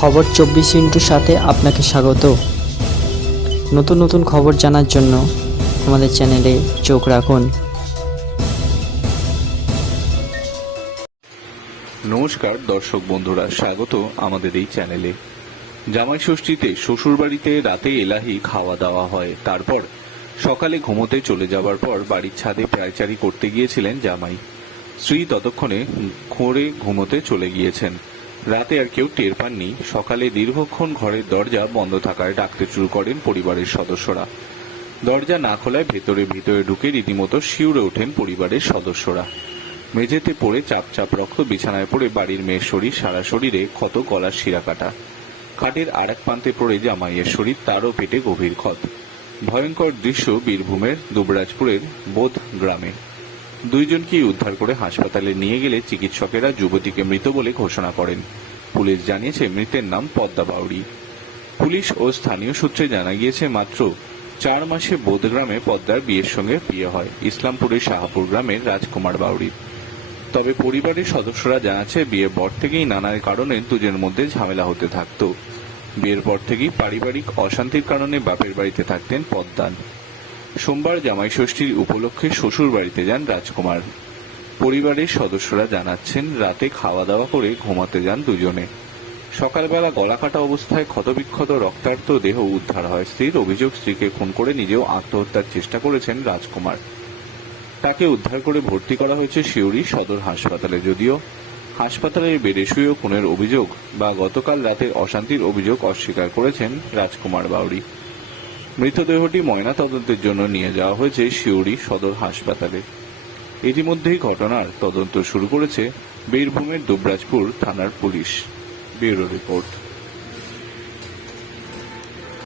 খবর চব্বিশ ইন্টুর সাথে আপনাকে স্বাগত। নতুন নতুন খবর জানার জন্য আমাদের চ্যানেলে চোখ রাখুন। নমস্কার, দর্শক বন্ধুরা, স্বাগত আমাদের এই চ্যানেলে। জামাই ষষ্ঠীতে শ্বশুরবাড়িতে রাতে এলাহি খাওয়া দাওয়া হয়। তারপর সকালে ঘুমোতে চলে যাবার পর বাড়ির ছাদে পায়চারি করতে গিয়েছিলেন জামাই। স্ত্রী ততক্ষণে ঘোরে ঘুমোতে চলে গিয়েছেন। রাতে আর কেউ টের পাননি। সকালে দীর্ঘক্ষণ ঘরের দরজা বন্ধ থাকায় ডাকতে শুরু করেন পরিবারের সদস্যরা। দরজা না খোলায় ভেতরে ভিতরে ঢুকে রীতিমতো শিউরে ওঠেন পরিবারের সদস্যরা। মেঝেতে পড়ে চাপ চাপ রক্ত, বিছানায় পড়ে বাড়ির মেয়ের শরীর, সারা শরীরে ক্ষত, গলার শিরা কাটা খাটের আর এক প্রান্তে পড়ে জামাইয়ের শরীর, তারও পেটে গভীর ক্ষত। ভয়ঙ্কর দৃশ্য বীরভূমের দুবরাজপুরের বোধ গ্রামে। দুইজনকেই উদ্ধার করে হাসপাতালে নিয়ে গেলে চিকিৎসকেরা যুবতীকে মৃত বলে ঘোষণা করেন। পুলিশ জানিয়েছে মৃতের নাম পদ্মা বাউরি পুলিশ ও স্থানীয় সূত্রে জানা গিয়েছে, মাত্র চার মাসে বোধগ্রামে পদ্মার বিয়ের সঙ্গে বিয়ে হয়, ইসলামপুরের শাহাপুর গ্রামের রাজকুমার বাউরির তবে পরিবারের সদস্যরা জানাচ্ছে, বিয়ের পর থেকেই নানা কারণে দুজনের মধ্যে ঝামেলা হতে থাকতো। বিয়ের পর থেকেই পারিবারিক অশান্তির কারণে বাপের বাড়িতে থাকতেন পদ্মান সোমবার জামাই ষষ্ঠীর উপলক্ষে শ্বশুর বাড়িতে যান রাজকুমার। পরিবারের সদস্যরা জানাচ্ছেন, রাতে খাওয়া দাওয়া করে ঘুমাতে যান দুজনে। সকালবেলা গলা কাটা অবস্থায় ক্ষতবিক্ষত রক্তাক্ত দেহ উদ্ধার হয় স্ত্রীর। অভিযোগ, স্ত্রীকে খুন করে নিজেও আত্মহত্যার চেষ্টা করেছেন রাজকুমার। তাকে উদ্ধার করে ভর্তি করা হয়েছে শিউরি সদর হাসপাতালে। যদিও হাসপাতালের বেডে শুয়েও খুনের অভিযোগ বা গতকাল রাতের অশান্তির অভিযোগ অস্বীকার করেছেন রাজকুমার বাউরি মৃতদেহটি ময়নাতদন্তের জন্য নিয়ে যাওয়া হয়েছে শিউরি সদর হাসপাতালে। ইতিমধ্যেই ঘটনার তদন্ত শুরু করেছে বীরভূমের দুবরাজপুর থানার পুলিশ। Bureau report.